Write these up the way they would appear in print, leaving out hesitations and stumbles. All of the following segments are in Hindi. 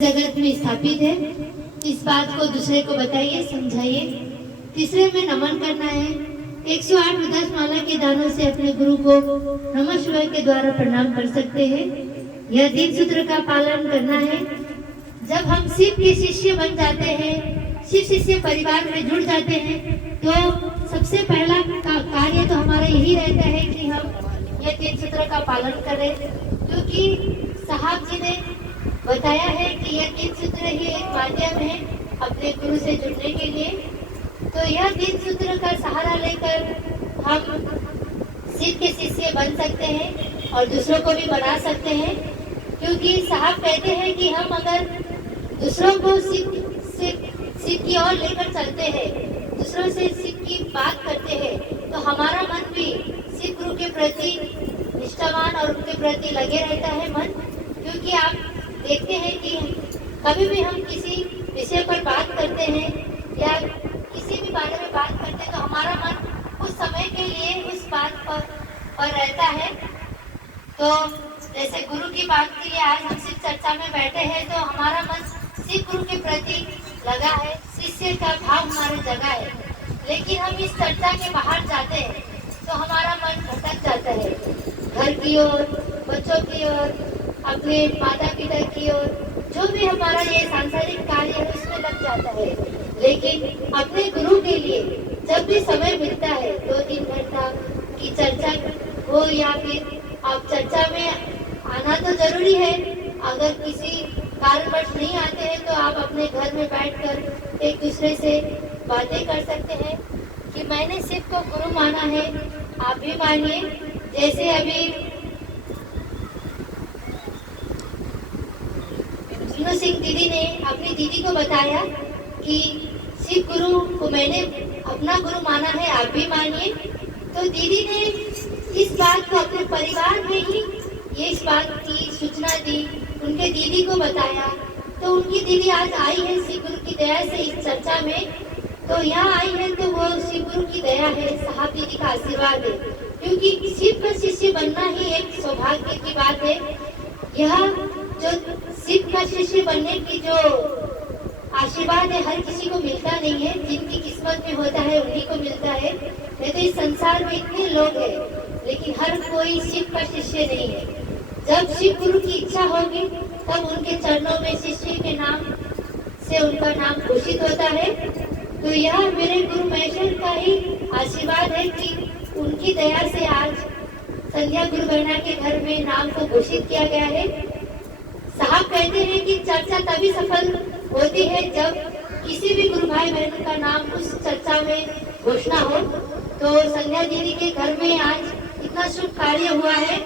जगत में स्थापित है, इस बात को दूसरे को बताइए, समझाइए। तीसरे में नमन करना है। 108 रुद्राक्ष माला के दानों से अपने गुरु को नमः शिवाय के द्वारा प्रणाम कर सकते हैं। यह तीन सूत्र का पालन करना है। जब हम शिव के शिष्य बन जाते हैं, शिव शिष्य परिवार में जुड़ जाते हैं, तो सबसे पहला कार्य तो हमारा यही रहता है कि हम यह तीन सूत्र का पालन करें, क्योंकि साहब जी ने बताया है कि यह तीन सूत्र ही एक माध्यम है अपने गुरु से जुड़ने के लिए। तो यह तीन सूत्र का सहारा लेकर हम शिव के शिष्य बन सकते हैं और दूसरों को भी बना सकते हैं, क्योंकि साहब कहते हैं कि हम अगर दूसरों को शिव की ओर लेकर चलते हैं, दूसरों से शिव की बात करते हैं, तो हमारा मन भी शिव गुरु के प्रति निष्ठावान और उनके प्रति लगे रहता है मन। क्योंकि आप देखते हैं कि कभी भी हम किसी विषय पर बात करते हैं या किसी भी बारे में बात करते हैं, तो हमारा मन उस समय के लिए उस बात पर रहता है। तो जैसे गुरु की बात के लिए आज हम शिव चर्चा में बैठे हैं, तो हमारा मन शिव गुरु के प्रति लगा है, शिष्य का भाव हमारे जगह है। लेकिन हम इस चर्चा के बाहर जाते हैं तो हमारा मन भटक जाता है, घर की ओर, बच्चों की ओर, अपने माता पिता की ओर, जो भी हमारा ये सांसारिक कार्य है उसमें लग जाता है। लेकिन अपने गुरु के लिए जब भी समय मिलता है, 2-3 घंटा की चर्चा हो या फिर आप चर्चा में आना तो जरूरी है। अगर किसी कारणवश नहीं आते हैं तो आप अपने घर में बैठकर एक दूसरे से बातें कर सकते हैं कि मैंने शिव को गुरु माना है, आप भी मानिए। जैसे अभी सिंह दीदी ने अपनी दीदी को बताया कि शिव गुरु को मैंने अपना गुरु माना है, आप भी मानिए। तो दीदी ने इस बात को अपने परिवार में ही ये इस बात की सूचना दी, उनके दीदी को बताया। तो उनकी दीदी आज आई है शिव गुरु की दया से इस चर्चा में। तो यहाँ आई है तो वो शिव गुरु की दया है, साहब दीदी का आशीर्वाद है, क्योंकि शिव का शिष्य बनना ही एक सौभाग्य की बात है। यह जो शिव का शिष्य बनने की जो आशीर्वाद है हर किसी को मिलता नहीं है, जिनकी किस्मत में होता है उन्हीं को मिलता है। नहीं तो इस संसार में इतने लोग हैं, लेकिन हर कोई शिव का शिष्य नहीं है। जब शिव गुरु की इच्छा होगी तब उनके चरणों में शिष्य के नाम से उनका नाम घोषित होता है। तो यह मेरे गुरु महेश्वर का ही आशीर्वाद है कि उनकी दया से आज संध्या गुरु बहना के घर में नाम को घोषित किया गया है। साहब कहते हैं कि चर्चा तभी सफल होती है जब किसी भी गुरु भाई बहन का नाम उस चर्चा में घोषणा हो। तो संध्या दीदी के घर में आज इतना शुभ कार्य हुआ है,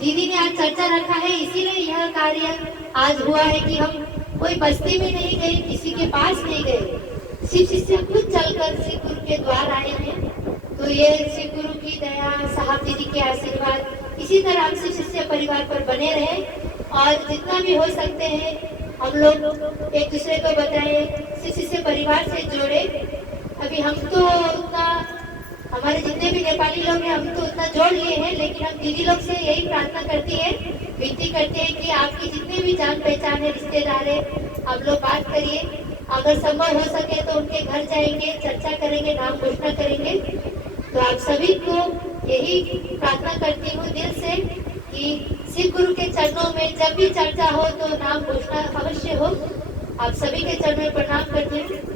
दीदी ने आज चर्चा रखा है, इसीलिए यह कार्य आज हुआ है कि हम कोई बस्ती में नहीं गए, किसी के पास नहीं गए, शिव शिष्य खुद चलकर शिव गुरु के द्वार आए हैं। तो ये शिव गुरु की दया, साहब दीदी के आशीर्वाद इसी तरह हम शिव शिष्य परिवार पर बने रहे और जितना भी हो सकते हैं हम लोग एक दूसरे को बताएं, शिव शिष्य परिवार से जोड़े। अभी हम तो उतना, हमारे जितने भी नेपाली लोग हैं हम तो उतना जोड़ लिए हैं, लेकिन हम दीदी लोग से यही प्रार्थना करती है, विनती करते हैं कि आपकी जितने भी जान पहचान है, रिश्तेदार है, आप लोग बात करिए। अगर संभव हो सके तो उनके घर जाएंगे, चर्चा करेंगे, नाम घोषणा करेंगे। तो आप सभी को यही प्रार्थना करती हूँ दिल से कि शिव गुरु के चरणों में जब भी चर्चा हो तो नाम घोषणा अवश्य हो। आप सभी के चरणों में प्रणाम करती हूँ।